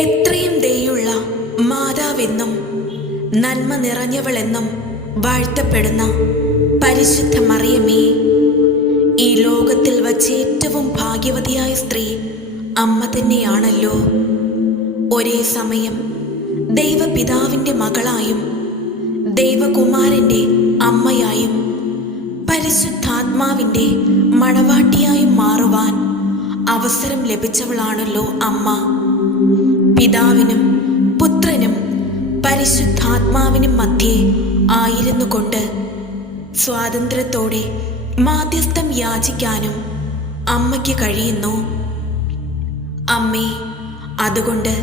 എത്രയും ദയുള്ള മാതാവെന്നും നന്മ നിറഞ്ഞവളെന്നും വാഴ്ത്തപ്പെടുന്ന പരിശുദ്ധ മറിയമേ, ഈ ലോകത്തിൽ വച്ച് ഏറ്റവും ഭാഗ്യവതിയായ സ്ത്രീ അമ്മ തന്നെയാണല്ലോ. ഒരേ സമയം ദൈവപിതാവിൻ്റെ മകളായും ദൈവകുമാരൻ്റെ അമ്മയായും പരിശുദ്ധാത്മാവിൻ്റെ മണവാട്ടിയായും മാറുവാൻ അവസരം ലഭിച്ചവളാണല്ലോ അമ്മ. പിതാവിനും പുത്രനും പരിശുദ്ധാത്മാവിനും മധ്യേ ആയിരുന്നു കൊണ്ട് സ്വാതന്ത്ര്യത്തോടെ മാധ്യസ്ഥം യാചിക്കാനും അമ്മയ്ക്ക് കഴിയുന്നു. അമ്മേ, അതുകൊണ്ട്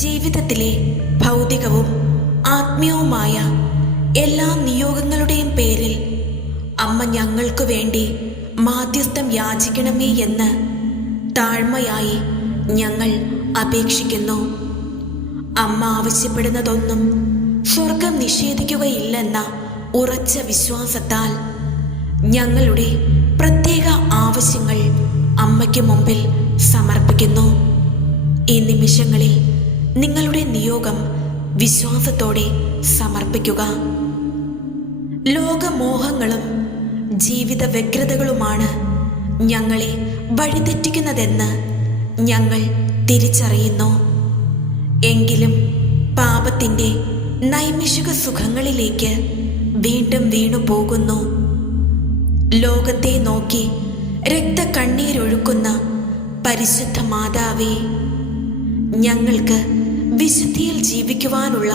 ജീവിതത്തിലെ ഭൗതികവും ആത്മീയവുമായ എല്ലാ നിയോഗങ്ങളുടെയും പേരിൽ അമ്മ ഞങ്ങൾക്ക് വേണ്ടി മാധ്യസ്ഥം യാചിക്കണമേ എന്ന് താഴ്മയായി ഞങ്ങൾ അപേക്ഷിക്കുന്നു. അമ്മ ആവശ്യപ്പെടുന്നതൊന്നും സ്വർഗം നിഷേധിക്കുകയില്ലെന്ന ഉറച്ച വിശ്വാസത്താൽ ഞങ്ങളുടെ പ്രത്യേക ആവശ്യങ്ങൾ അമ്മയ്ക്ക് മുമ്പിൽ സമർപ്പിക്കുന്നു. ഈ നിമിഷങ്ങളിൽ നിങ്ങളുടെ നിയോഗം വിശ്വാസത്തോടെ സമർപ്പിക്കുക. ലോകമോഹങ്ങളും ജീവിത വ്യഗ്രതകളുമാണ് ഞങ്ങളെ വഴിതെറ്റിക്കുന്നതെന്ന് ഞങ്ങൾ തിരിച്ചറിയുന്നു. എങ്കിലും പാപത്തിൻ്റെ നൈമിഷിക സുഖങ്ങളിലേക്ക് വീണ്ടും വീണു പോകുന്നു. ലോകത്തെ നോക്കി രക്തക്കണ്ണീരൊഴുക്കുന്ന പരിശുദ്ധ മാതാവേ, ഞങ്ങൾക്ക് വിശുദ്ധിയിൽ ജീവിക്കുവാനുള്ള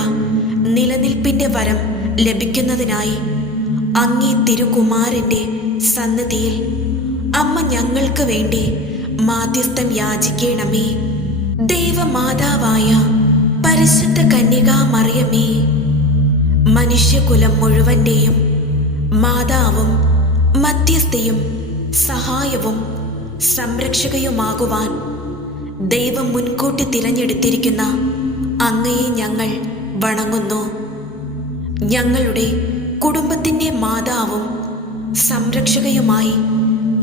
നിലനിൽപ്പിൻ്റെ വരം ലഭിക്കുന്നതിനായി അങ്ങേ തിരുകുമാരൻ്റെ സന്നിധിയിൽ അമ്മ ഞങ്ങൾക്ക് വേണ്ടി മാധ്യസ്ഥം യാചിക്കണമേ. ദൈവമാതാവായ പരിശുദ്ധ കന്യകാ മറിയമേ, മനുഷ്യകുലം മുഴുവൻ്റെയും മാതാവും മധ്യസ്ഥയും സഹായവും സംരക്ഷകയുമാകുവാൻ ദൈവം മുൻകൂട്ടി തിരഞ്ഞെടുത്തിരിക്കുന്ന അങ്ങയെ ഞങ്ങൾ വണങ്ങുന്നു. ഞങ്ങളുടെ കുടുംബത്തിൻ്റെ മാതാവും സംരക്ഷകയുമായി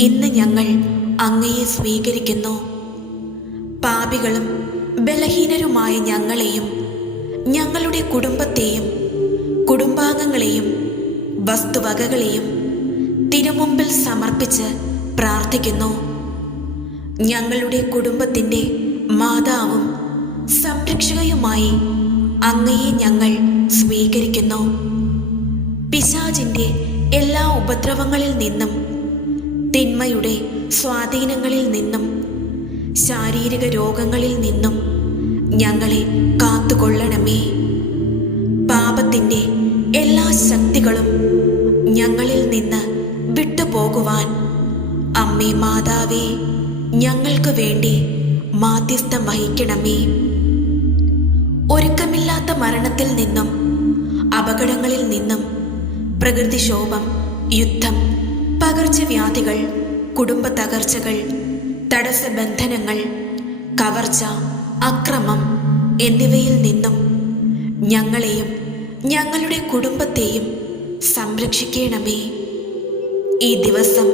ഇന്ന് ഞങ്ങൾ അങ്ങയെ സ്വീകരിക്കുന്നു. പാപികളും ബലഹീനരുമായ ഞങ്ങളെയും ഞങ്ങളുടെ കുടുംബത്തെയും കുടുംബാംഗങ്ങളെയും വസ്തുവകകളെയും തിരുമുമ്പിൽ സമർപ്പിച്ച് പ്രാർത്ഥിക്കുന്നു. ഞങ്ങളുടെ കുടുംബത്തിൻ്റെ മാതാവും സംരക്ഷകയുമായി അങ്ങയെ ഞങ്ങൾ സ്വീകരിക്കുന്നു. പിശാചിൻ്റെ എല്ലാ ഉപദ്രവങ്ങളിൽ നിന്നും തിന്മയുടെ സ്വാധീനങ്ങളിൽ നിന്നും ശാരീരിക രോഗങ്ങളിൽ നിന്നും ഞങ്ങളെ കാത്തുകൊള്ളണമേ. പാപത്തിൻ്റെ എല്ലാ ശക്തികളും ഞങ്ങളിൽ നിന്ന് വിട്ടുപോകുവാൻ അമ്മേ മാതാവേ, ഞങ്ങൾക്ക് വേണ്ടി മാധ്യസ്ഥം വഹിക്കണമേ. ഒരുക്കമില്ലാത്ത മരണത്തിൽ നിന്നും അപകടങ്ങളിൽ നിന്നും പ്രകൃതിക്ഷോഭം, യുദ്ധം, പകർച്ചവ്യാധികൾ, കുടുംബ തകർച്ചകൾ, തടസ്സബന്ധനങ്ങൾ, കവർച്ച, അക്രമം എന്നിവയിൽ നിന്നും ഞങ്ങളെയും ഞങ്ങളുടെ കുടുംബത്തെയും സംരക്ഷിക്കണമേ. ഈ ദിവസം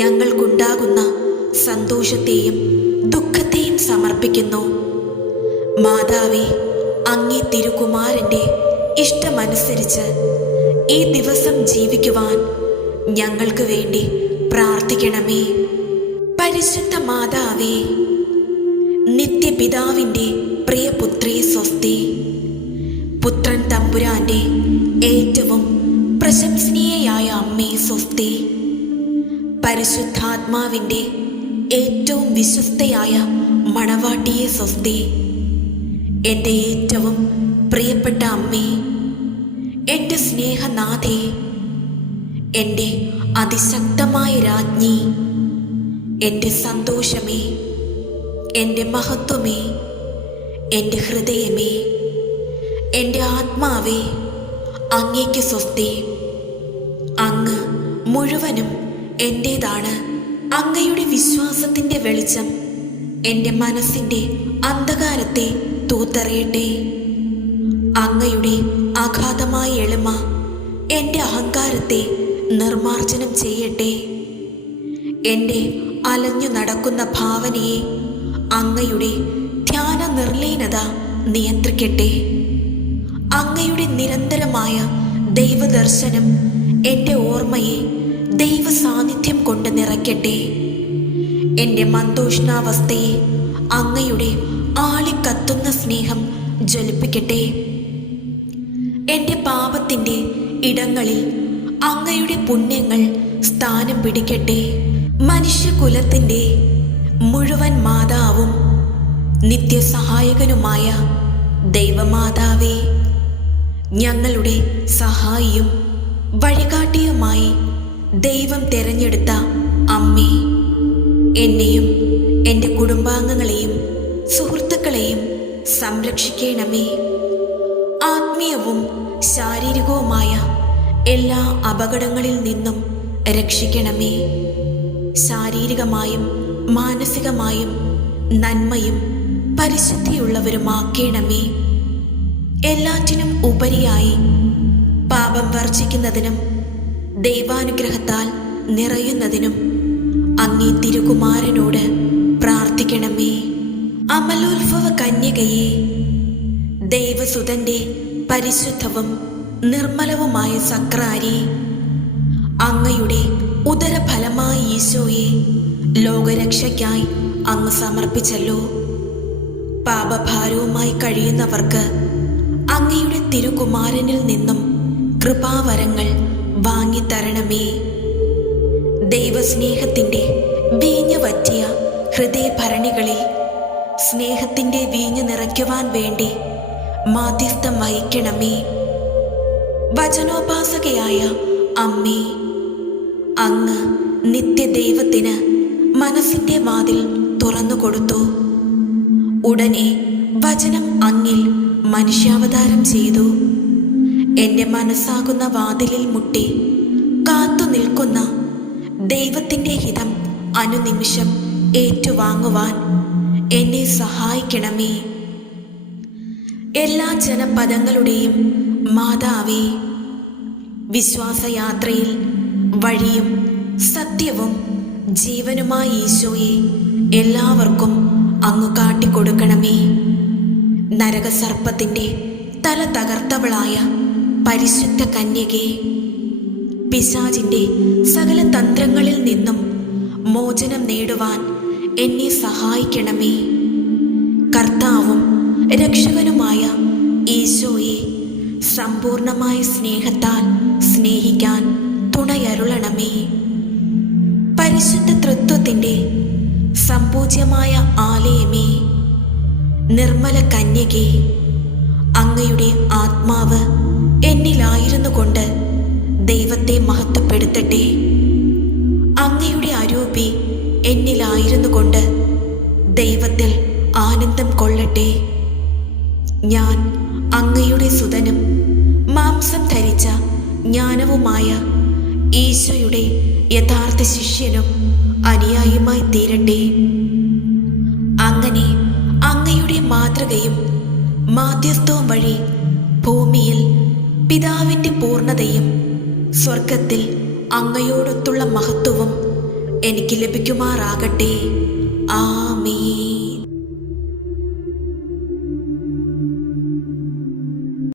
ഞങ്ങൾക്കുണ്ടാകുന്ന സന്തോഷത്തെയും ദുഃഖത്തെയും സമർപ്പിക്കുന്നു. മാതാവേ, അങ്ങേ തിരുകുമാരൻ്റെ ഇഷ്ടമനുസരിച്ച് ഈ ദിവസം ജീവിക്കുവാൻ ഞങ്ങൾക്ക് വേണ്ടി പ്രാർത്ഥിക്കണമേ. പരിശുദ്ധ മാതാവേ, നിത്യപിതാവിൻ്റെ പ്രിയപുത്രി സ്വസ്തി. പുത്രൻ തമ്പുരാൻ്റെ ഏറ്റവും പ്രശംസനീയയായ അമ്മേ സ്വസ്തി. പരിശുദ്ധാത്മാവിൻ്റെ ഏറ്റവും വിശ്വസ്തയായ മണവാട്ടിയെ സ്വസ്തി. എൻ്റെ ഏറ്റവും പ്രിയപ്പെട്ട അമ്മേ, എൻ്റെ സ്നേഹനാഥേ, എൻ്റെ അതിശക്തമായ രാജ്ഞി, എൻ്റെ സന്തോഷമേ, എൻ്റെ മഹത്വമേ, എൻ്റെ ഹൃദയമേ, എൻ്റെ ആത്മാവേ, അങ്ങേക്ക് സ്വസ്തി. അങ്ങ് മുഴുവനും എൻ്റേതാണ്. അങ്ങയുടെ വിശ്വാസത്തിൻ്റെ വെളിച്ചം എൻ്റെ മനസ്സിൻ്റെ അന്ധകാരത്തെ തൂത്തെറിയട്ടെ. അങ്ങയുടെ അഗാധമായ എളിമ എൻ്റെ അഹങ്കാരത്തെ നിർമാർജനം ചെയ്യട്ടെ. എൻ്റെ അലഞ്ഞു നടക്കുന്ന ഭാവനയെ അങ്ങയുടെ ധ്യാന നിർലീനത നിയന്ത്രിക്കട്ടെ. അങ്ങയുടെ നിരന്തരമായ ദൈവദർശനം എൻ്റെ ഓർമ്മയെ ദൈവ സാന്നിധ്യം കൊണ്ട് നിറയ്ക്കട്ടെ. എൻ്റെ മന്ദോഷ്ണാവസ്ഥയെ അങ്ങയുടെ ആളിക്കത്തുന്ന സ്നേഹം ജ്വലിപ്പിക്കട്ടെ. എൻ്റെ പാപത്തിൻ്റെ ഇടങ്ങളിൽ അങ്ങയുടെ പുണ്യങ്ങൾ സ്ഥാനം പിടിക്കട്ടെ. മനുഷ്യകുലത്തിൻ്റെ മുഴുവൻ മാതാവും നിത്യസഹായകനുമായ ദൈവമാതാവേ, ഞങ്ങളുടെ സഹായിയും വഴികാട്ടിയുമായി ദൈവം തിരഞ്ഞെടുത്ത അമ്മേ, എന്നെയും എൻ്റെ കുടുംബാംഗങ്ങളെയും സുഹൃത്തുക്കളെയും സംരക്ഷിക്കണമേ. ആത്മീയവും ശാരീരികവുമായ എല്ലാ അപകടങ്ങളിൽ നിന്നും രക്ഷിക്കണമേ. ശാരീരികമായും മാനസികമായും നന്മയും പരിശുദ്ധിയുള്ളവരുമാക്കണമേ. എല്ലാറ്റിനും ഉപരിയായി പാപം വർജിക്കുന്നതിനും ദൈവാനുഗ്രഹത്താൽ നിറയുന്നതിനും അങ്ങേ തിരുകുമാരനോട് പ്രാർത്ഥിക്കണമേ. അമലോത്ഭവ കന്യകയെ, ദൈവസുതന്റെ പരിശുദ്ധവും നിർമ്മലവുമായ സക്രാരി, അങ്ങയുടെ ഉദരഫലമായ ഈശോയെ ലോകരക്ഷയ്ക്കായി അങ്ങ് സമർപ്പിച്ചല്ലോ. പാപഭാരവുമായി കഴിയുന്നവർക്ക് അങ്ങയുടെ തിരുകുമാരനിൽ നിന്നും കൃപാവരങ്ങൾ വാങ്ങിത്തരണമേ. ദൈവസ്നേഹത്തിൻ്റെ വീഞ്ഞു വറ്റിയ ഹൃദയഭരണികളിൽ സ്നേഹത്തിൻ്റെ വീഞ്ഞു നിറയ്ക്കുവാൻ വേണ്ടി മാധ്യസ്ഥം വഹിക്കണമേ. വചനോപാസകയായ അമ്മേ, അങ്ങ് നിത്യദൈവത്തിന് മനസ്സിൻ്റെ വാതിൽ തുറന്നുകൊടുത്തു. ഉടനെ വചനം അങ്ങിൽ മനുഷ്യാവതാരം ചെയ്തു. എൻ്റെ മനസ്സാകുന്ന വാതിലിൽ മുട്ടി കാത്തു നിൽക്കുന്ന ദൈവത്തിൻ്റെ ഹിതം അനുനിമിഷം ഏറ്റുവാങ്ങുവാൻ എന്നെ സഹായിക്കണമേ. എല്ലാ ജനപദങ്ങളുടെയും മാതാവേ, വിശ്വാസയാത്രയിൽ വഴിയും സത്യവും ജീവനുമായ ഈശോയെ എല്ലാവർക്കും അങ്ങ് കാട്ടിക്കൊടുക്കണമേ. നരകസർപ്പത്തിൻ്റെ തല തകർത്തവളായ പരിശുദ്ധ കന്യകേ, പിശാചിൻ്റെ സകല തന്ത്രങ്ങളിൽ നിന്നും മോചനം നേടുവാൻ എന്നെ സഹായിക്കണമേ. കർത്താവും രക്ഷകനുമായ ഈശോയെ സമ്പൂർണമായ സ്നേഹത്താൽ സ്നേഹിക്കാൻ തുണയരുളണമേ. പരിശുദ്ധ തൃത്വത്തിൻ്റെ സമ്പൂജ്യമായ ആലയമേ, നിർമ്മല കന്യകേ, അങ്ങയുടെ ആത്മാവ് എന്നിലായിരുന്നു കൊണ്ട് ദൈവത്തെ മഹത്വപ്പെടുത്തട്ടെ. അങ്ങയുടെ അരൂപി എന്നിലായിരുന്നു കൊണ്ട് ദൈവത്തിൽ ആനന്ദം കൊള്ളട്ടെ. ഞാൻ അങ്ങയുടെ സുതനും മാംസം ധരിച്ച ജ്ഞാനവുമായ ഈശോയുടെ യഥാർത്ഥ ശിഷ്യനും അനുയായിയുമായി തീരട്ടെ. അങ്ങനെ അങ്ങയുടെ മാതൃകയും മാധ്യസ്ഥവും വഴി ഭൂമിയിൽ പിതാവിൻ്റെ പൂർണ്ണതയും സ്വർഗത്തിൽ അങ്ങയോടൊത്തുള്ള മഹത്വവും എനിക്ക് ലഭിക്കുമാറാകട്ടെ. ആമേൻ.